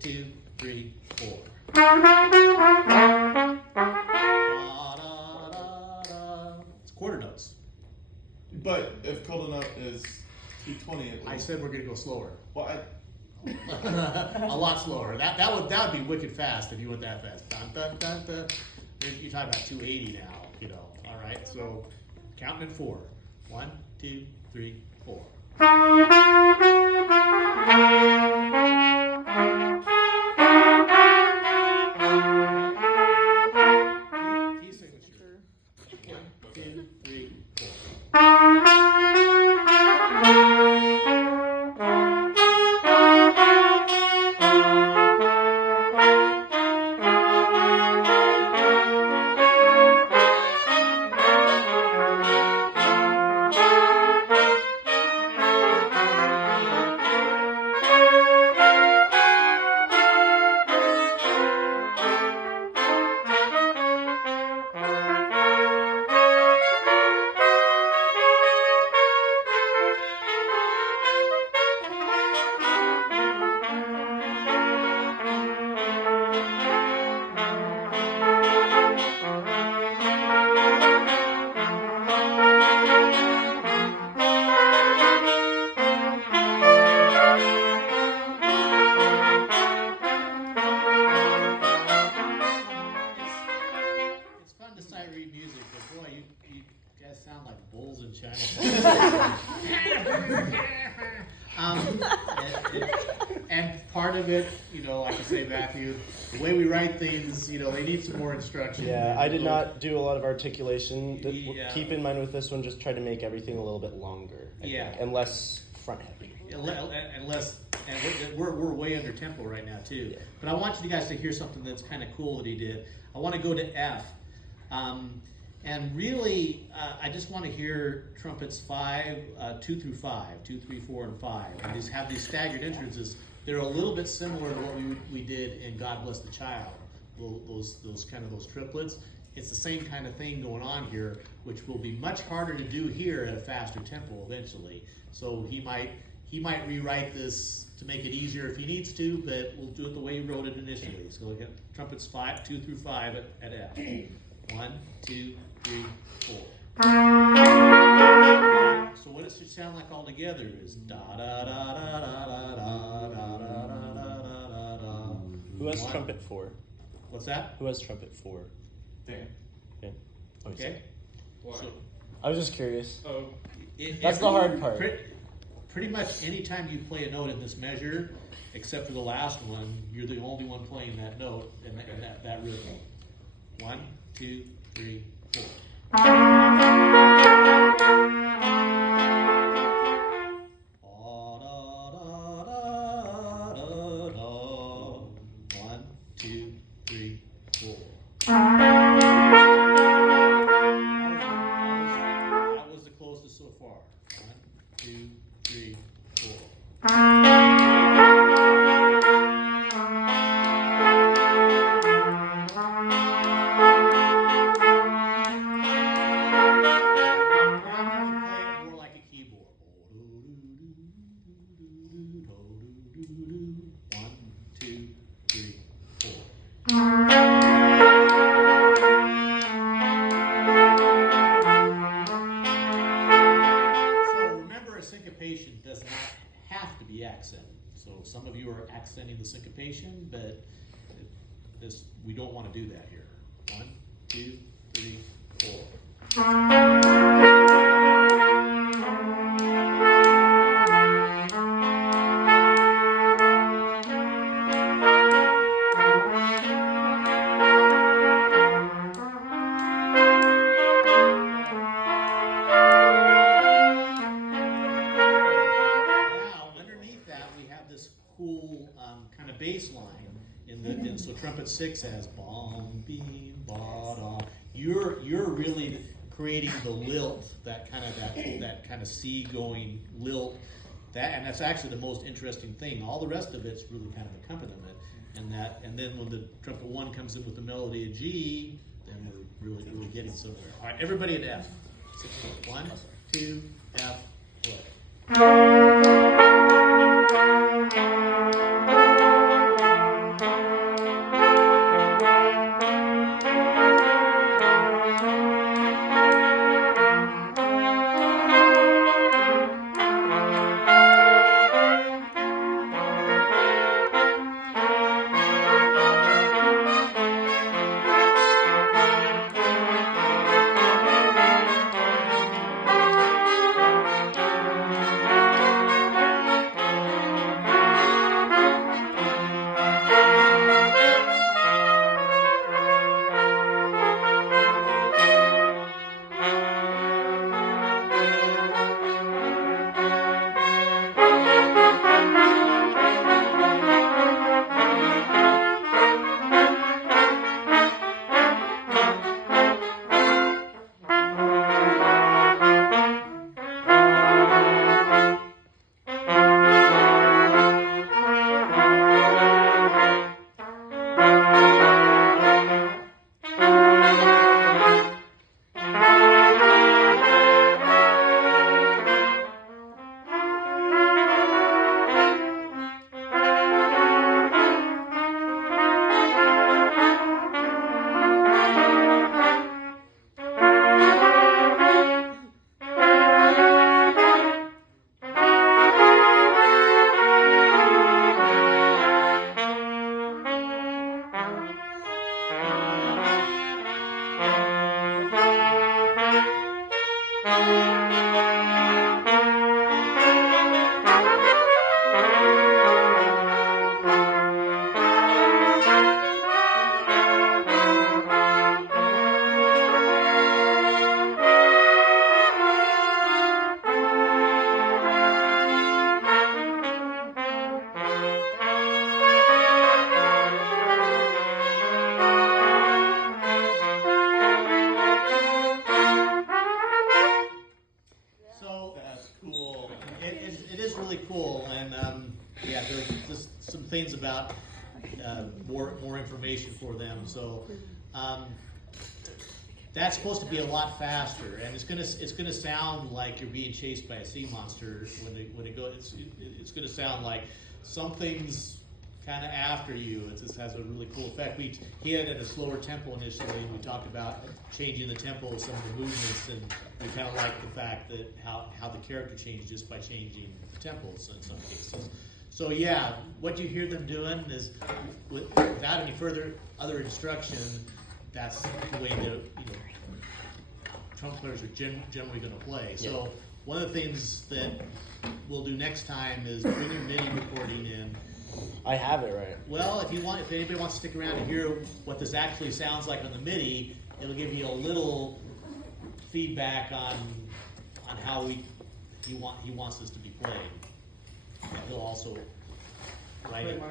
2, 3, 4. It's quarter notes. But if quarter note is 220, I said we're gonna go slower. Well, A lot slower. That would be wicked fast if you went that fast. Dun, dun, dun, dun. You're talking about 280 now, you know. All right, so counting in 4. 1, 2, 3, 4. Key signature. 1, 2, 3, 4. It's fun to sight read music, but boy, you guys sound like bulls in China. And part of it, you know, like you say, Matthew, the way we write things, you know, they need some more instruction. Yeah, I did not do a lot of articulation. Yeah. Keep in mind with this one, just try to make everything a little bit longer. I think, and less front heavy. And we're way under tempo right now too. Yeah. But I want you guys to hear something that's kind of cool that he did. I want to go to F, and really, I just want to hear trumpets 2 through 5, 2, 3, 4, and 5, and just have these staggered entrances. They're a little bit similar to what we did in God Bless the Child. Those triplets. It's the same kind of thing going on here, which will be much harder to do here at a faster tempo eventually. So he might rewrite this to make it easier if he needs to, but we'll do it the way he wrote it initially. So we'll get trumpets 2 through 5 at F. 1, 2, 3, 4. So what does it sound like all together is da da da da da da da da da da da. Who has trumpet 4? What's that? Who has trumpet 4? Dan. Okay. Okay. Why? So I was just curious. Oh, That's the hard part. Pretty much anytime you play a note in this measure, except for the last one, you're the only one playing that note and that rhythm. 1, 2, 3, 4. One, two, three, 4. That was the closest so far. 1, 2, 3, 4. More like a keyboard. 1, 2, 3, 4. So remember, a syncopation does not have to be accented. So some of you are accenting the syncopation, but we don't want to do that here. 1, 2, 3, 4. Cool kind of bass line so trumpet 6 has bom beam ba da. You're really creating the lilt, that kind of C going lilt, and that's actually the most interesting thing. All the rest of it's really kind of accompaniment, and then when the trumpet 1 comes in with the melody of G, then we're really getting somewhere. All right, everybody at F. 1, 2, F, play. and yeah, there's just some things about more information for them. So that's supposed to be a lot faster, and it's gonna sound like you're being chased by a sea monster when it goes. It's gonna sound like something's kind of after you. It just has a really cool effect. He had it at a slower tempo initially, and we talked about changing the tempo of some of the movements, and we kind of liked the fact that how the character changed just by changing the tempos in some cases. So yeah, what you hear them doing is without any other instruction, that's the way that trumpet players are generally going to play. So one of the things that we'll do next time is bring your MIDI recording in. I have it right. Well, if anybody wants to stick around and hear what this actually sounds like on the MIDI, it'll give you a little feedback on how he wants this to be played. And he'll also write it.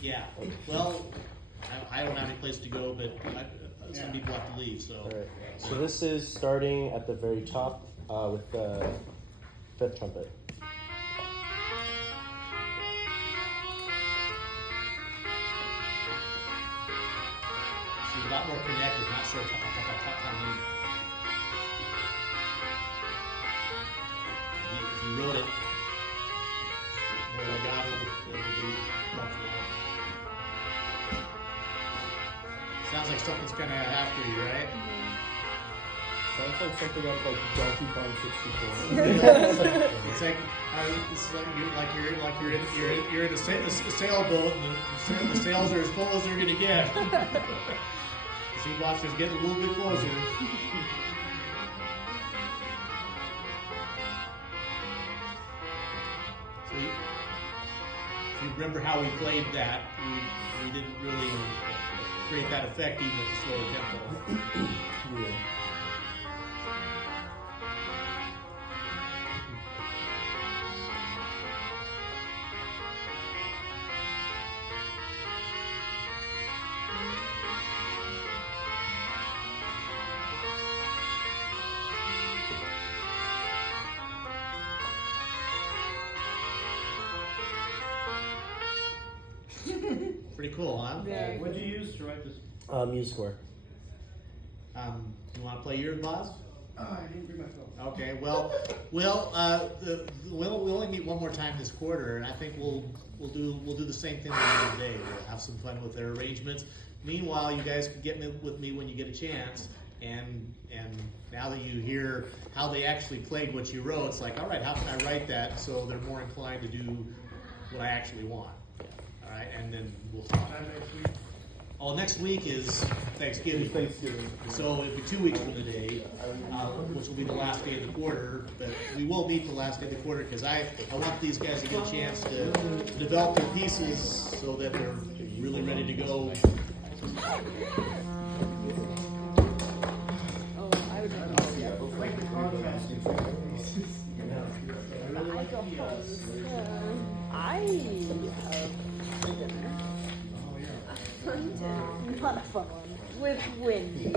Yeah. Well, I don't have any place to go, but some people have to leave. So. All right. So this is starting at the very top with the 5th trumpet. A lot more connected, not so if you wrote it more legato, it would be much more. Sounds like something's kind of after you, right? Sounds like something out of like Donkey Kong 64. You're in a sailboat, and the sails are as full as they're going to get. The sea monster's getting a little bit closer. So if you remember how we played that, we didn't really create that effect even at the slower tempo. Yeah. Pretty cool, huh? Yeah. What did you use to write this? MuseScore. You want to play yours, Boz? I didn't bring my phone. Okay. Well, we'll only meet one more time this quarter, and I think we'll do the same thing we did today. We'll have some fun with their arrangements. Meanwhile, you guys can get with me when you get a chance, and now that you hear how they actually played what you wrote, it's like, all right, how can I write that so they're more inclined to do what I actually want? All right, and then we'll talk. Oh, next week is Thanksgiving. So it'll be 2 weeks from today, which will be the last day of the quarter. But we will meet the last day of the quarter because I want these guys to get a chance to develop their pieces so that they're really ready to go. Oh, I would like the contrast. I have a dinner. A fun dinner. Not a fun one. With Wendy.